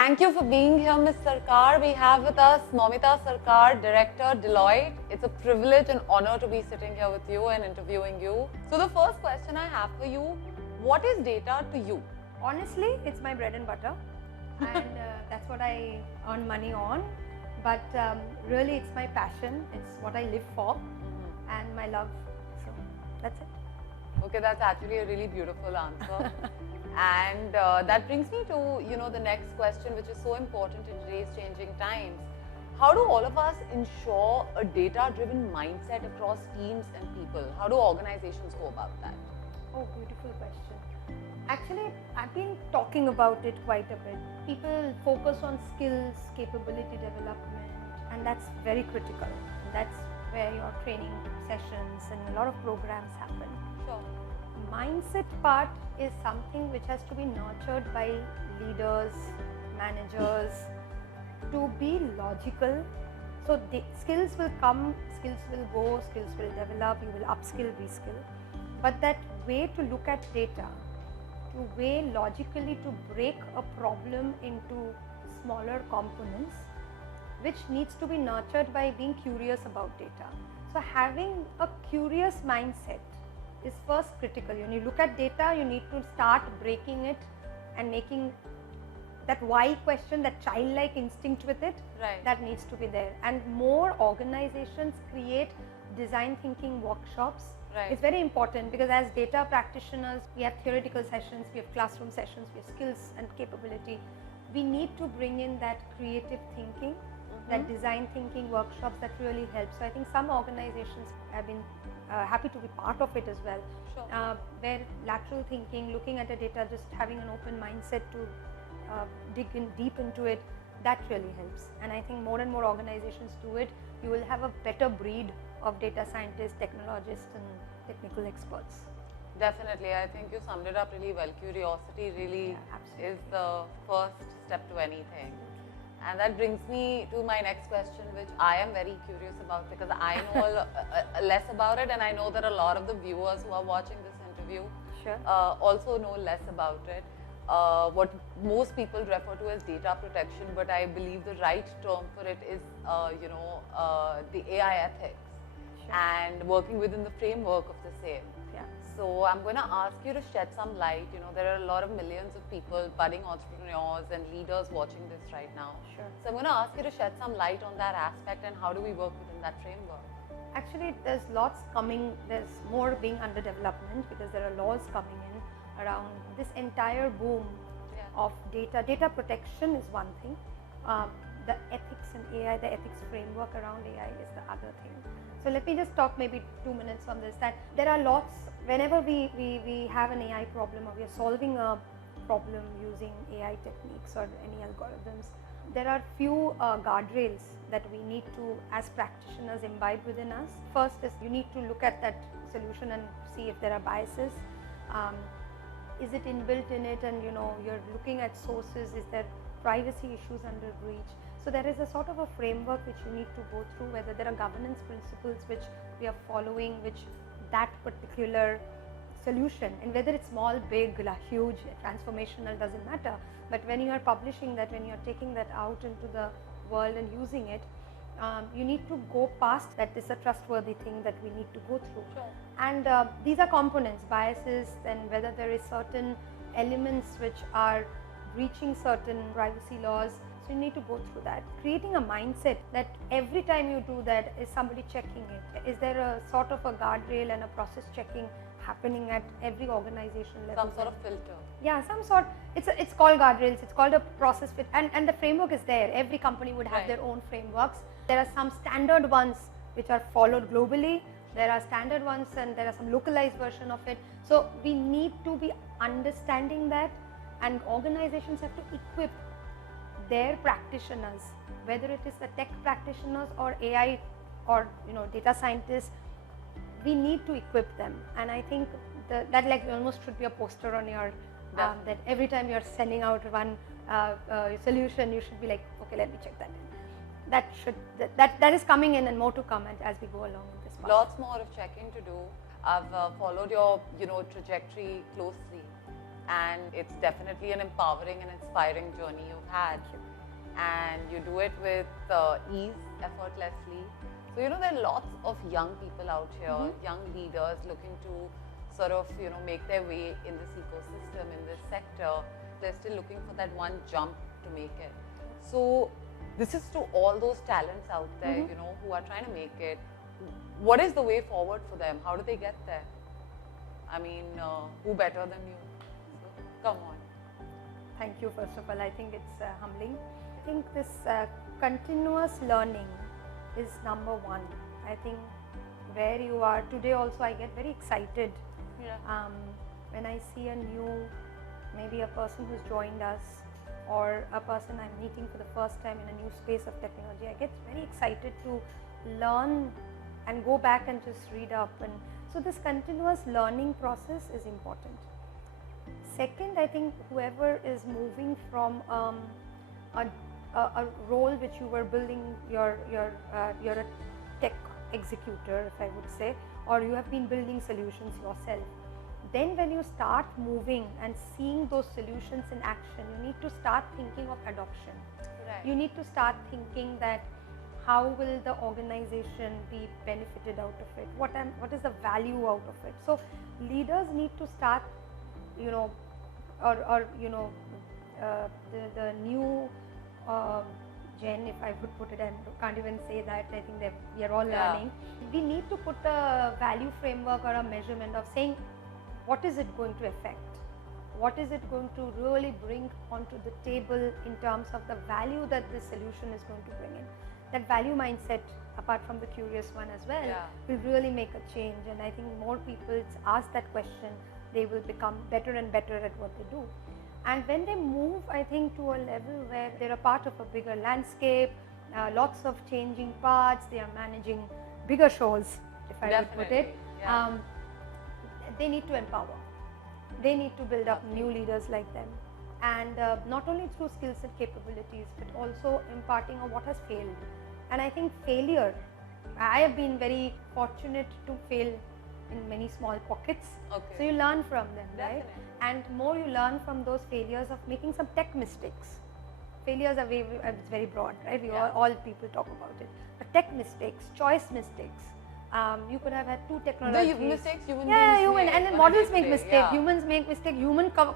Thank you for being here, Ms. Sarkar. We have with us Moumita Sarker, Director, Deloitte. It's a privilege and honor to be sitting here with you and interviewing you. So the first question I have for you, what is data to you? Honestly, it's my bread and butter and that's what I earn money on. But really it's my passion, it's what I live for and my love. So that's it. Okay, that's actually a really beautiful answer. And that brings me to, the next question, which is so important in today's changing times. How do all of us ensure a data-driven mindset across teams and people? How do organizations go about that? Oh, beautiful question. Actually, I've been talking about it quite a bit. People focus on skills, capability development, and that's very critical. That's where your training sessions and a lot of programs happen. Sure. Mindset part is something which has to be nurtured by leaders, managers, to be logical. So the skills will come, skills will go, skills will develop, you will upskill, reskill. But that way to look at data, to way logically to break a problem into smaller components, which needs to be nurtured by being curious about data. So having a curious mindset is first critical. When you look at data, you need to start breaking it and making that why question, that childlike instinct with it, right, that needs to be there. And more organizations create design thinking workshops. Right. It's very important because as data practitioners, we have theoretical sessions, we have classroom sessions, we have skills and capability. We need to bring in that creative thinking, that design thinking workshops that really help. So I think some organizations have been happy to be part of it as well. Sure. Where lateral thinking, looking at the data, just having an open mindset to dig in deep into it, that really helps. And I think more and more organizations do it. You will have a better breed of data scientists, technologists and technical experts. Definitely, I think you summed it up really well. Curiosity really is the first step to anything. And that brings me to my next question, which I am very curious about because I know less about it, and I know that a lot of the viewers who are watching this interview also know less about it. What most people refer to as data protection, but I believe the right term for it is, the AI ethics and working within the framework of the same. So I'm going to ask you to shed some light. There are a lot of millions of people, budding entrepreneurs and leaders watching this right now. Sure. So I'm going to ask you to shed some light on that aspect and how do we work within that framework? Actually, there's lots coming, there's more being under development because there are laws coming in around this entire boom of data. Data protection is one thing. The ethics and AI, the ethics framework around AI is the other thing. So let me just talk maybe 2 minutes on this, that there are lots, whenever we have an AI problem or we are solving a problem using AI techniques or any algorithms, there are few guardrails that we need to, as practitioners, imbibe within us. First is you need to look at that solution and see if there are biases. Is it inbuilt in it, and you're looking at sources, is there privacy issues under breach? So there is a sort of a framework which you need to go through, whether there are governance principles which we are following, which that particular solution, and whether it's small, big, huge, transformational, doesn't matter. But when you are publishing that, when you are taking that out into the world and using it, you need to go past that. This is a trustworthy thing that we need to go through. Sure. And these are components, biases, and whether there is certain elements which are breaching certain privacy laws. So you need to go through that. Creating a mindset that every time you do that, is somebody checking it? Is there a sort of a guardrail and a process checking happening at every organization level? Some sort of filter. Yeah, some sort. It's called guardrails. It's called a process fit, and the framework is there. Every company would have their own frameworks. There are some standard ones which are followed globally. There are standard ones and there are some localized version of it. So we need to be understanding that, and organizations have to equip their practitioners, whether it is the tech practitioners or AI or data scientists. We need to equip them, and I think that like almost should be a poster on your that every time you're sending out one solution, you should be like, okay, let me check that. That is coming in, and more to come as we go along in this path. Lots more of checking to do. I've followed your trajectory closely, and it's definitely an empowering and inspiring journey you've had. And you do it with ease, effortlessly. So, there are lots of young people out here, young leaders looking to sort of, make their way in this ecosystem, in this sector. They're still looking for that one jump to make it. So, this is to all those talents out there, who are trying to make it. What is the way forward for them? How do they get there? I mean, who better than you? So, come on. Thank you, first of all. I think it's humbling. I think this continuous learning is number one. I think where you are today also, I get very excited when I see maybe a person who's joined us or a person I'm meeting for the first time in a new space of technology. I get very excited to learn and go back and just read up. And so this continuous learning process is important. Second, I think whoever is moving from a role which you were building, you're a tech executor, if I would say, or you have been building solutions yourself. Then when you start moving and seeing those solutions in action, you need to start thinking of adoption. Right. You need to start thinking that how will the organization be benefited out of it? What is the value out of it? So leaders need to start, the new gen, if I would put it, I can't even say that, I think that we are all learning. We need to put a value framework or a measurement of saying, what is it going to affect? What is it going to really bring onto the table in terms of the value that this solution is going to bring in? That value mindset, apart from the curious one as well, will really make a change. And I think more people ask that question, they will become better and better at what they do. And when they move, I think, to a level where they're a part of a bigger landscape, lots of changing parts, they are managing bigger shows, if I would put it. They need to empower. They need to build up new leaders like them. And not only through skills and capabilities, but also imparting on what has failed. And I think failure, I have been very fortunate to fail in many small pockets. So you learn from them, right? And more you learn from those failures of making some tech mistakes. Failures are it's very broad, right? All people talk about it. But tech mistakes, choice mistakes. You could have had two technologies. The mistakes human beings make. And then models make mistakes. Humans make mistakes.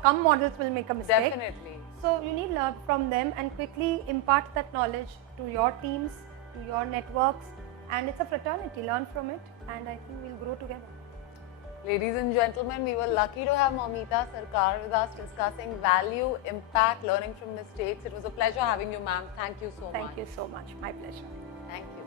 Come models will make a mistake. Definitely. So you need learn from them and quickly impart that knowledge to your teams, to your networks, and it's a fraternity. Learn from it, and I think we'll grow together. Ladies and gentlemen, we were lucky to have Moumita Sarker with us discussing value, impact, learning from mistakes. It was a pleasure having you, ma'am. Thank you so much. Thank you so much. My pleasure. Thank you.